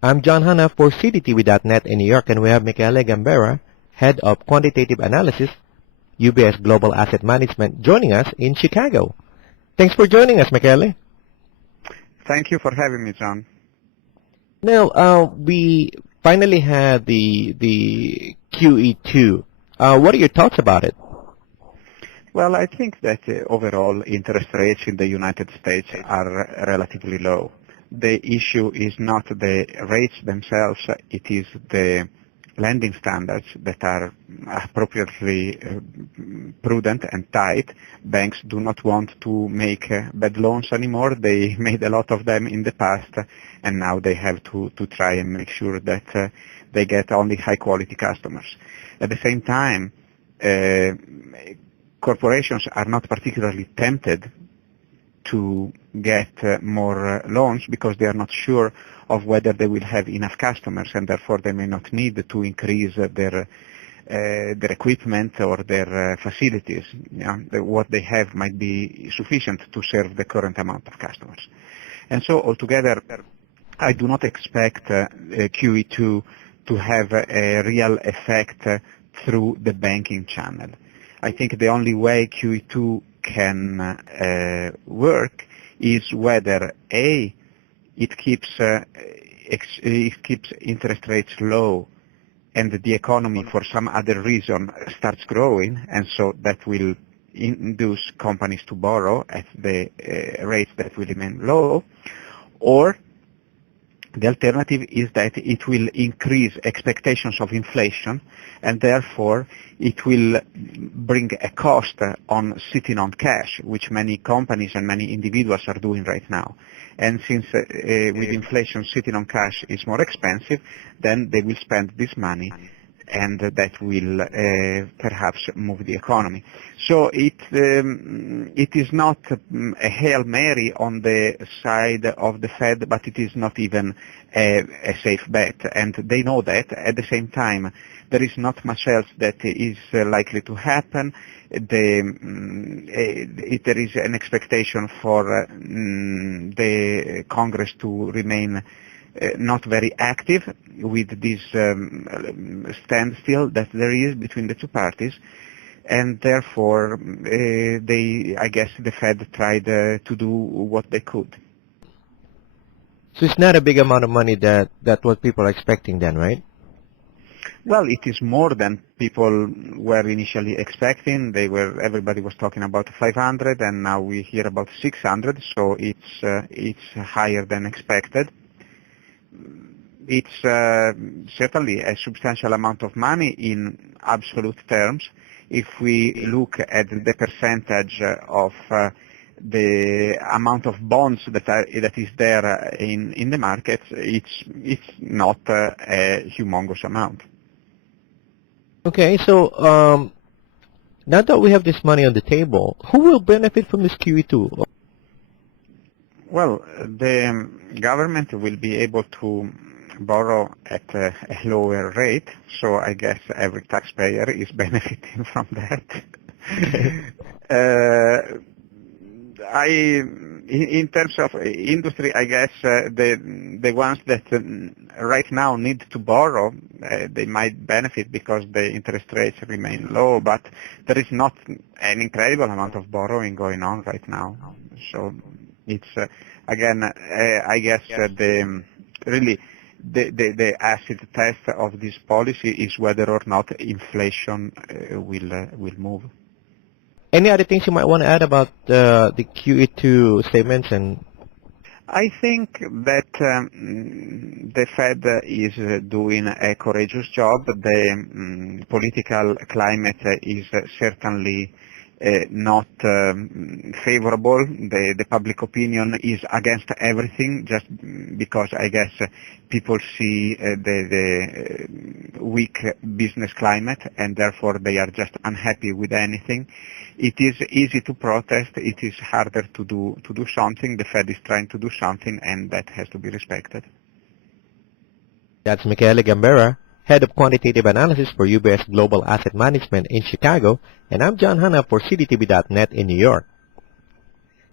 I'm John Hanna for CDTV.net in New York, and we have Michele Gambera, Head of Quantitative Analysis, UBS Global Asset Management, joining us in Chicago. Thanks for joining us, Michele. Thank you for having me, John. Now, we finally had the QE2. What are your thoughts about it? Well, I think that overall interest rates in the United States are relatively low. The issue is not the rates themselves, it is the lending standards that are appropriately prudent and tight. Banks do not want to make bad loans anymore. They made a lot of them in the past, and now they have to try and make sure that they get only high-quality customers. At the same time, corporations are not particularly tempted to get more loans because they are not sure of whether they will have enough customers, and therefore they may not need to increase their equipment or their facilities. What they have might be sufficient to serve the current amount of customers. And so altogether, I do not expect QE2 to have a real effect through the banking channel. I think the only way QE2 can work is whether A, it keeps interest rates low and the economy for some other reason starts growing, and so that will induce companies to borrow at the rates that will remain low, or the alternative is that it will increase expectations of inflation, and therefore it will bring a cost on sitting on cash, which many companies and many individuals are doing right now. And since with inflation sitting on cash is more expensive, then they will spend this money, and that will perhaps move the economy. So it is not a Hail Mary on the side of the Fed, but it is not even a safe bet, and they know that. At the same time, there is not much else that is likely to happen. There is an expectation for the Congress to remain not very active with this standstill that there is between the two parties, and therefore I guess the Fed tried to do what they could. So it's not a big amount of money that what people are expecting then, right? Well, it is more than people were initially expecting. Everybody was talking about 500, and now we hear about 600, so it's higher than expected. It's certainly a substantial amount of money in absolute terms. If we look at the percentage of the amount of bonds that is there in the markets, it's not a humongous amount. Okay, so now that we have this money on the table, who will benefit from this QE2? Well, the government will be able to borrow at a lower rate, so I guess every taxpayer is benefiting from that. In terms of industry, I guess the ones that right now need to borrow, they might benefit because the interest rates remain low, but there is not an incredible amount of borrowing going on right now. So it's again, I guess the acid test of this policy is whether or not inflation will move. Any other things you might want to add about the QE2 statements? And I think that the Fed is doing a courageous job. The political climate is certainly not favorable. The public opinion is against everything, just because I guess people see the weak business climate, and therefore they are just unhappy with anything. It is easy to protest. It is harder to do something. The Fed is trying to do something, and that has to be respected. That's Michele Gambera, Head of Quantitative Analysis for UBS Global Asset Management in Chicago, and I'm John Hanna for CDTV.net in New York.